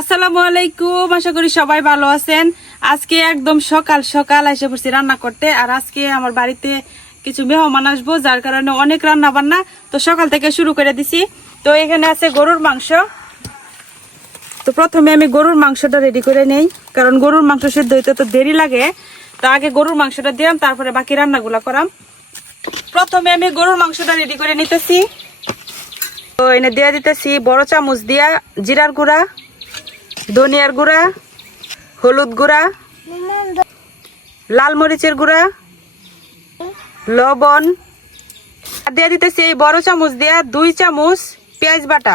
আসসালামু আলাইকুম, আশা করি সবাই ভালো আছেন। আজকে একদম সকাল সকাল এসে পড়ছি রান্না করতে, আর আজকে আমার বাড়িতে কিছু মেহমান আসব, যার কারণে অনেক রান্না বান্না তো সকাল থেকে শুরু করে দিছি। তো এখানে আছে গরুর মাংস। তো প্রথমে আমি গরুর মাংসটা রেডি করে নেই, কারণ গরুর মাংস সেদ্ধ হইতে তো দেরি লাগে। তো আগে গরুর মাংসটা দিলাম, তারপরে বাকি রান্নাগুলো করাম। প্রথমে আমি গরুর মাংসটা রেডি করে নিতেছি। তো এনে দিয়ে দিতেছি বড় চামচ দিয়া জিরার গুঁড়া। ধনিয়ার গুঁড়া, হলুদ গুঁড়া, লাল মরিচের গুঁড়া, লবণ। দিয়ে দিতেছি এই বড় চামচ দিয়া দুই চামচ পেঁয়াজ বাটা।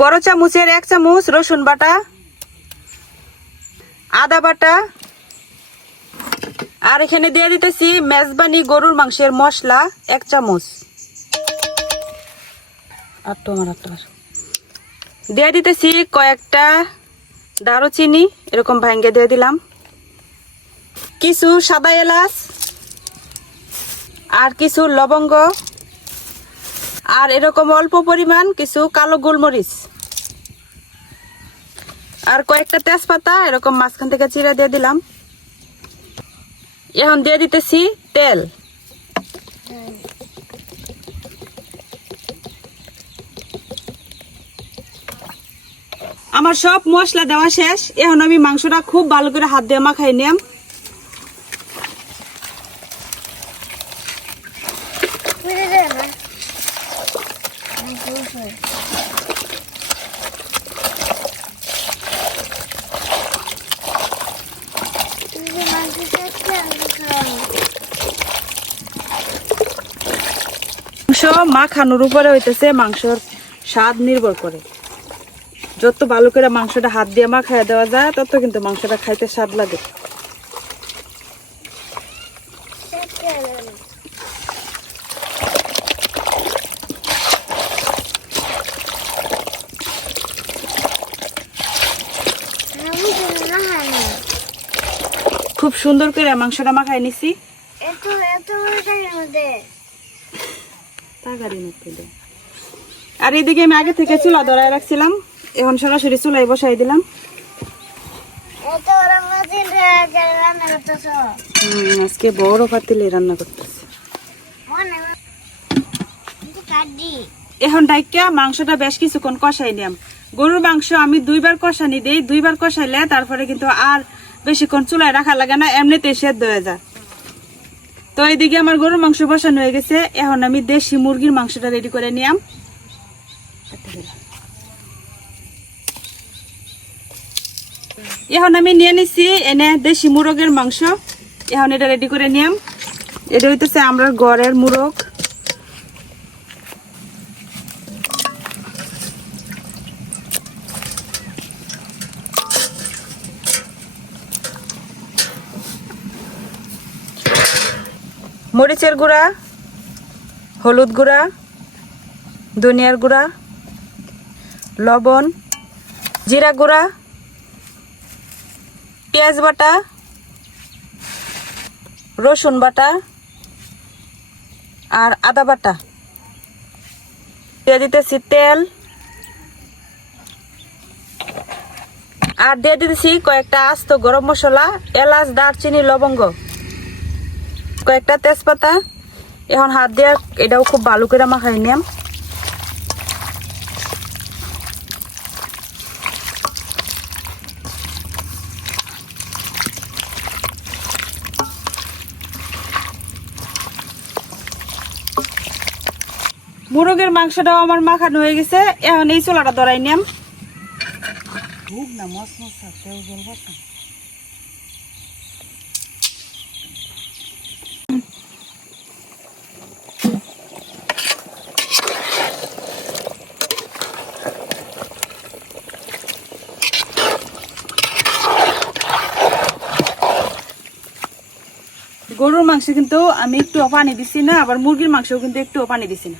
বড় চামচের এক চামচ রসুন বাটা, আদা বাটা। আর এখানে দিয়ে দিতেছি মেজবানি গরুর মাংসের মশলা এক চামচ। আর তোমার একটা দিয়ে দিতেছি কয়েকটা দারুচিনি, এরকম ভাঙ্গে দিয়ে দিলাম। কিছু সাদা এলাচ আর কিছু লবঙ্গ আর এরকম অল্প পরিমাণ কিছু কালো গোলমরিচ। আর কয়েকটা তেজপাতা, এরকম মাঝখান থেকে চিরা দিয়ে দিলাম। এখন দিয়ে দিতেছি তেল। আমার সব মশলা দেওয়া শেষ। এখন আমি মাংসটা খুব ভালো করে হাত দিয়ে মাখাই নিলাম মাংস মাখানোর উপরে হইতেছে মাংসর স্বাদ নির্ভর করে। যত ভালো করে মাংসটা হাত দিয়ে মাখায় দেওয়া যায় তত কিন্তু মাংসটা খাইতে স্বাদ লাগে। খুব সুন্দর করে মাংসটা মাখায় নিছি। মধ্যে। আর এদিকে আমি আগে থেকে চুলা ধরায় রাখছিলাম। এখন সরাসরি চুলাই বসাই দিলাম। আজকে বড় পাতিলে রান্না করতেছি। এখন ডাইকা মাংসটা বেশ কিছুক্ষণ কষাই নিলাম গরুর মাংস আমি দুইবার কষানি দিই দুইবার কষাইলে তারপরে কিন্তু আর বেশিক্ষণ চুলায় রাখা লাগে না এমনিতেই সেদ্ধ হয়ে যায়। তো এইদিকে আমার গরুর মাংস বসানো হয়ে গেছে এখন আমি দেশি মুরগির মাংসটা রেডি করে নিলাম এখন আমি নিয়ে নিছি এনে দেশি মুরগের মাংস। এখন এটা রেডি করে নিয়াম। এটা হইতেছে আমরা গড়ের মুরগ। মরিচের গুঁড়া, হলুদ গুঁড়া, ধনিয়ার গুঁড়া, লবণ, জিরা গুঁড়া পেঁয়াজ বাটা, রসুন বাটা আর আদা বাটা। দিয়ে দিতেছি তেল। আর দিয়ে দিতেছি কয়েকটা আস্ত গরম মশলা, এলাচ, দারচিনি, লবঙ্গ। কয়েকটা তেজপাতা। এখন হাত দিয়ে এটাও খুব ভালো করে মাখাই নিয়াম মুরগের মাংসটাও আমার মাখানো হয়ে গেছে। এখন এই চোলাটা ধরাই নিয়াম। গরুর মাংস কিন্তু আমি একটু পানি দিছি না আবার মুরগির মাংসও কিন্তু একটু পানি দিছি না।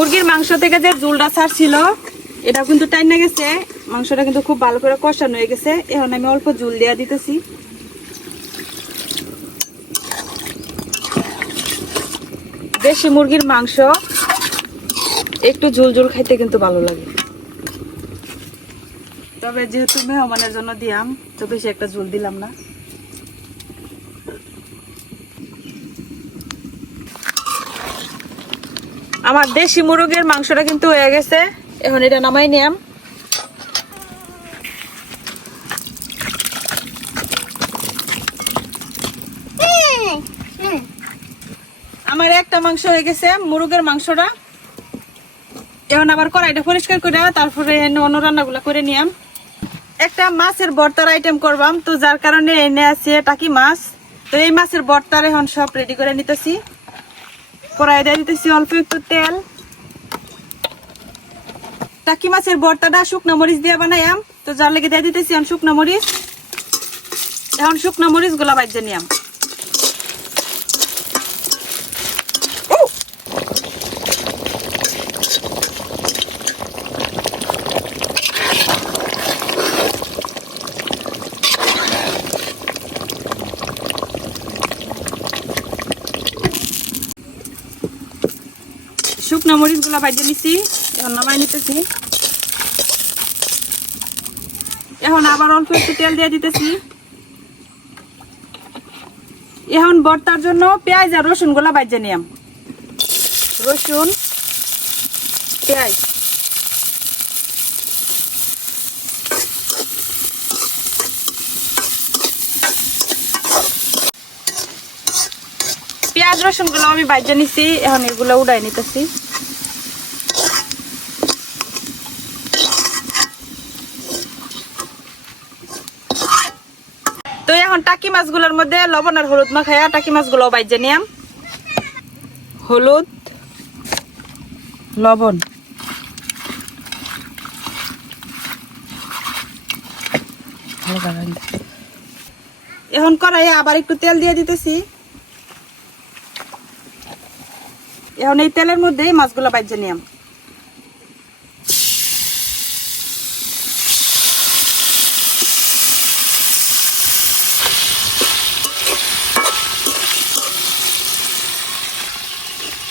মুরগির মাংস থেকে যে ঝুলটা ছাড়ছিল এটা কিন্তু টাইনা গেছে। মাংসটা কিন্তু খুব ভালো করে কষানো হয়ে গেছে। এখন আমি অল্প ঝুল দেওয়া দিতেছি। দেশি মুরগির মাংস, একটু ঝুল ঝুল খাইতে কিন্তু ভালো লাগে। তবে যেহেতু মেহমানের জন্য দিয়াম, তো বেশি একটা ঝুল দিলাম না। আমার দেশি মুরগের মাংসটা কিন্তু হয়ে গেছে। এখন এটা নামাই নিয়াম। আমার একটা মাংস হয়ে গেছে, মুরগের মাংসটা। এখন আবার কড়াইটা পরিষ্কার করে, তারপরে অন্য রান্নাগুলা করে নিয়াম। একটা মাছের ভর্তার আইটেম করবাম, তো যার কারণে এনে আছে টাকি মাছ। তো এই মাছের ভর্তার এখন সব রেডি করে নিতেছি। কড়াই দিয়ে দিতেছি অল্প একটু তেল। টাকি মাছের ভর্তাটা শুকনো মরিচ দিয়ে বানাইয়াম। তো যার লেগে দিয়ে দিতেছি আমি শুকনো মরিচ। এখন শুকনো মরিচগুলা বাজ্যে নিয়াম। শুকনো মরিচগুলা বাজ্যে নিছি, এখন নামাই নিতেছি। এখন আবার অল্প একটু তেল দিয়ে দিতেছি। এখন ভর্তার জন্য পেঁয়াজ আর রসুনগুলা বাজ্যে নিয়াম। রসুন, পেঁয়াজ। পেঁয়াজ রসুনগুলো আমি বাজ্যে নিছি, এখন এগুলো উড়াই নিতেছি। তো এখন টাকি মাছগুলোর মধ্যে লবণ আর হলুদ মাখাইয়া টাকি মাছগুলো বাইজে নিয়াম। হলুদ, লবণ। এখন কড়াইয়ে আবার একটু তেল দিয়ে দিতেছি। এখন এই তেলের মধ্যেই মাছগুলো বাইজে নিয়াম।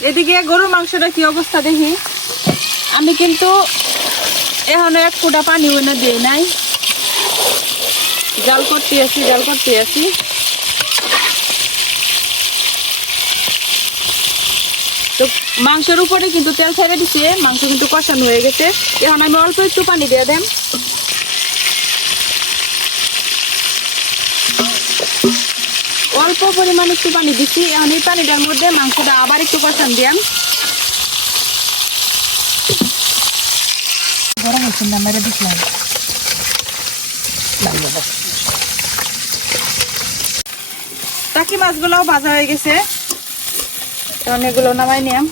এদিকে গরুর মাংসটা কি অবস্থা দেখি? আমি কিন্তু এখন এক ফুটা পানি ওনে দিই নাই। জাল করতে আছি, জাল করতে আছি। তো মাংসের উপরে কিন্তু তেল ছেড়ে দিছে, মাংস কিন্তু কষানো হয়ে গেছে। এখন আমি অল্প একটু পানি দিয়ে দেন অল্প পরিমাণ একটু পানি দিচ্ছি। এখন এই পানিটার মধ্যে মাংসটা আবার একটু কষান দিয়াম। গরম হচ্ছে না মেরে দিছিলাম টাকি মাছগুলোও ভাজা হয়ে গেছে। এখন এগুলো নামাই নিয়াম।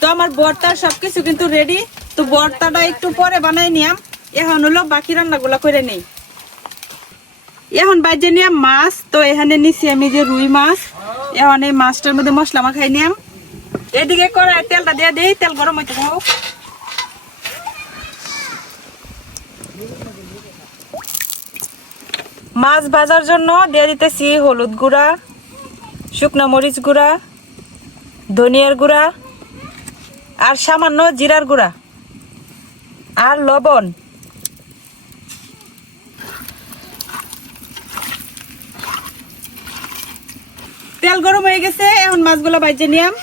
তো আমার বর্তার সবকিছু কিন্তু রেডি তো বর্তাটা একটু পরে বানাই নিয়াম। এখন হলো বাকি রান্নাগুলো করে নেই। এখন বাজে নিয়াম মাছ, তো এখানে নিছি আমি যে রুই মাছ। এখন এই মাছটার মধ্যে মশলা মাখাই নিয়াম। এদিকে কড়াই তেলটা দিয়ে দিই, তেল গরম হইতে থাকুক। মাছ ভাজার জন্য দিয়ে দিতেছি হলুদ গুঁড়া, শুকনো মরিচ গুঁড়া, ধনিয়ার গুঁড়া, আর সামান্য জিরার গুঁড়া। আর লবণ। তেল গরম হয়ে গেছে এখন মাছগুলো বাইজে নিয়াম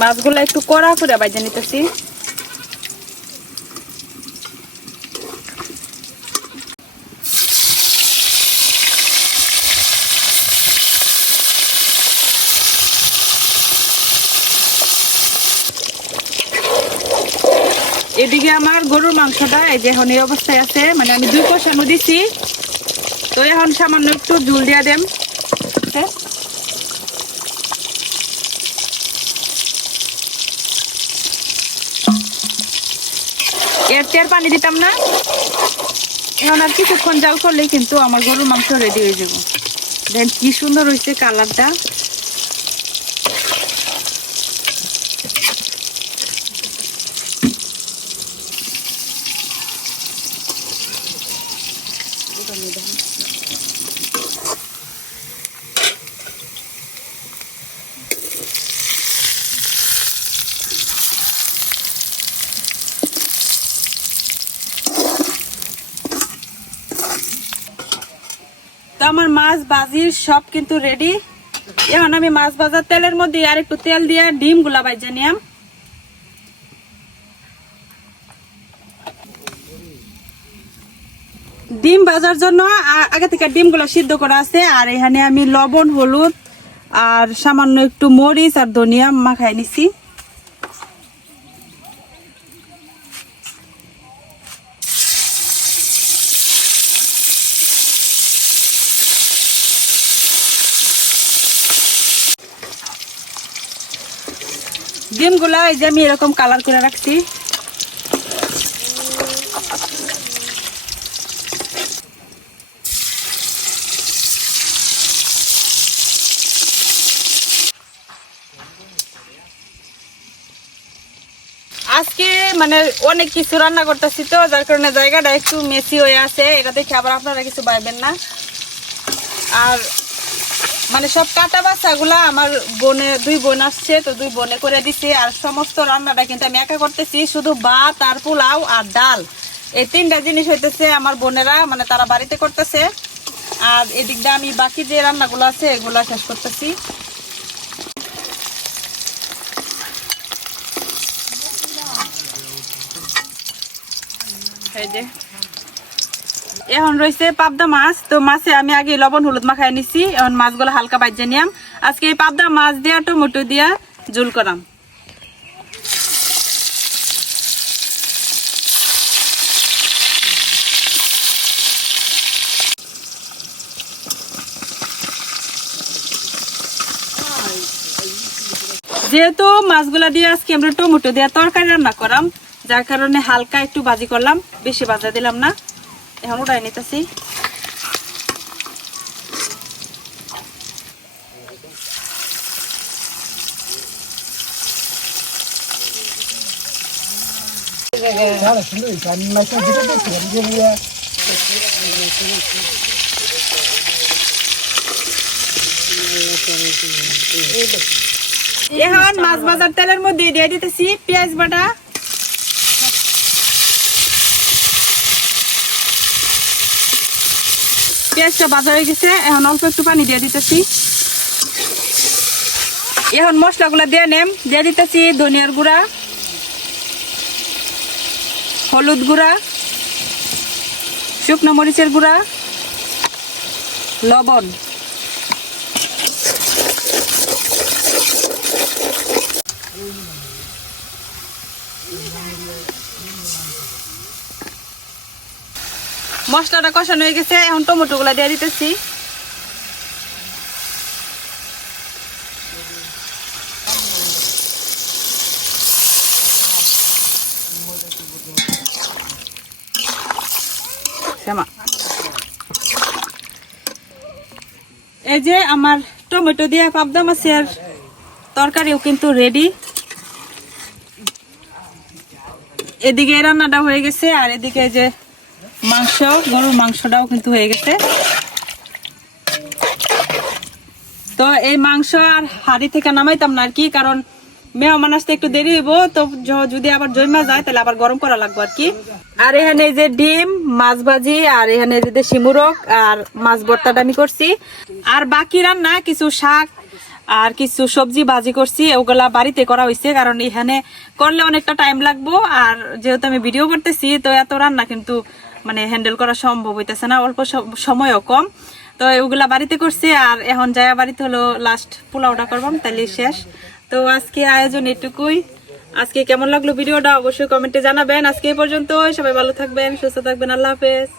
মাছগুলো একটু কড়া করে বাজে নিতেছি। এদিকে আমার গরুর মাংসটা এই যে এখন এই অবস্থায় আছে মানে আমি দুই কষানো দিছি। তো এখন সামান্য একটু জুল দিয়া দেম। এর পানি দিতাম না। এখন আর কিছুক্ষণ জাল করলেই কিন্তু আমার গরুর মাংস রেডি হয়ে যাব। দেন কি সুন্দর হয়েছে কালারটা আমার মাছ ভাজির সব কিন্তু রেডি এখন আমি মাছ ভাজার তেলের মধ্যে আর একটু তেল দিয়ে ডিমগুলা ভাজা নিয়াম। ডিম ভাজার জন্য আগে থেকে ডিমগুলো সিদ্ধ করা আছে, আর এখানে আমি লবণ, হলুদ, আর সামান্য একটু মরিচ আর ধনিয়া মাখাই নিছি। ডিমগুলা এই যে আমি এরকম কালার করে রাখছি। আজকে মানে অনেক কিছু রান্না করতেছি তো, যার কারণে জায়গাটা একটু মেসি হয়ে আছে। এটা দেখে আবার আপনারা কিছু পাইবেন না। আর মানে সব কাটা বাচ্চাগুলা আমার বোনে, দুই বোন আসছে, তো দুই বোনে করে দিছে। আর সমস্ত রান্নাটা কিন্তু আমি একা করতেছি, শুধু ভাত আর পোলাও আর ডাল। এই তিনটা জিনিস হইতেছে আমার বোনেরা মানে তারা বাড়িতে করতেছে। আর এদিক দিয়ে আমি বাকি যে রান্নাগুলো আছে, এগুলা শেষ করতেছি। এই যে। এখন রয়েছে পাবদা মাছ। তো মাছে আমি আগে লবণ, হলুদ মাখাই নিছি। এখন মাছগুলো হালকা বাজে নিয়াম। আজকে এই পাবদা মাছ দিয়া, টমেটো দিয়া জুল করাম। যেহেতু মাছগুলা দিয়ে আজকে আমরা টমেটো দিয়ে তরকারি রান্না করাম, যার কারণে হালকা একটু ভাজি করলাম, বেশি ভাজা দিলাম না। এখন উঠাই নিতেছি এখন মাছ ভাজার তেলের মধ্যে দিয়ে দিতেছি পেঁয়াজ বাটা পেঁয়াজটা ভাজা হয়ে গেছে, এখন অল্প একটু পানি দিয়ে দিতেছি। এখন মশলাগুলো দিয়ে নেম, দিয়ে দিতেছি ধনিয়ার গুঁড়া, হলুদ গুঁড়া, শুকনো মরিচের গুঁড়া, লবণ। মশলাটা কষানো হয়ে গেছে, এখন টমেটো গুলা দিয়ে দিতেছি। এই যে আমার টমেটো দিয়ে পাবদা মাছের তরকারিও কিন্তু রেডি এদিকে রান্নাটা হয়ে গেছে, আর এদিকে যে মাংস, গরুর মাংসটাও কিন্তু হয়ে গেছে। তো এই মাংস আর হাড়ি থেকে নামাইতাম না আর কি, কারণ মেহমান আসতে একটু দেরি হইব, তো যদি আবার জমা যায়, তাহলে আবার গরম করা লাগবে আর কি। আর এখানে যে ডিম, মাছ ভাজি, আর এখানে যে দেশি আর মাছ ভর্তাটা আমি করছি। আর বাকি রান্না, কিছু শাক, আর কিছু সবজি ভাজি করছি, ওগুলা বাড়িতে করা হয়েছে কারণ এখানে করলে অনেকটা টাইম লাগবো, আর যেহেতু আমি ভিডিও করতেছি, তো এত রান্না কিন্তু মানে হ্যান্ডেল করা সম্ভব হইতেছে না, অল্প সময়ও কম। তো ওগুলা বাড়িতে করছি আর এখন যায় বাড়িতে হলো লাস্ট পোলাওটা করবাম তাহলে শেষ। তো আজকে আয়োজন এটুকুই। আজকে কেমন লাগল ভিডিওটা অবশ্যই কমেন্টে জানাবেন। আজকে এই পর্যন্ত সবাই ভালো থাকবেন, সুস্থ থাকবেন, আল্লাহ হাফেজ।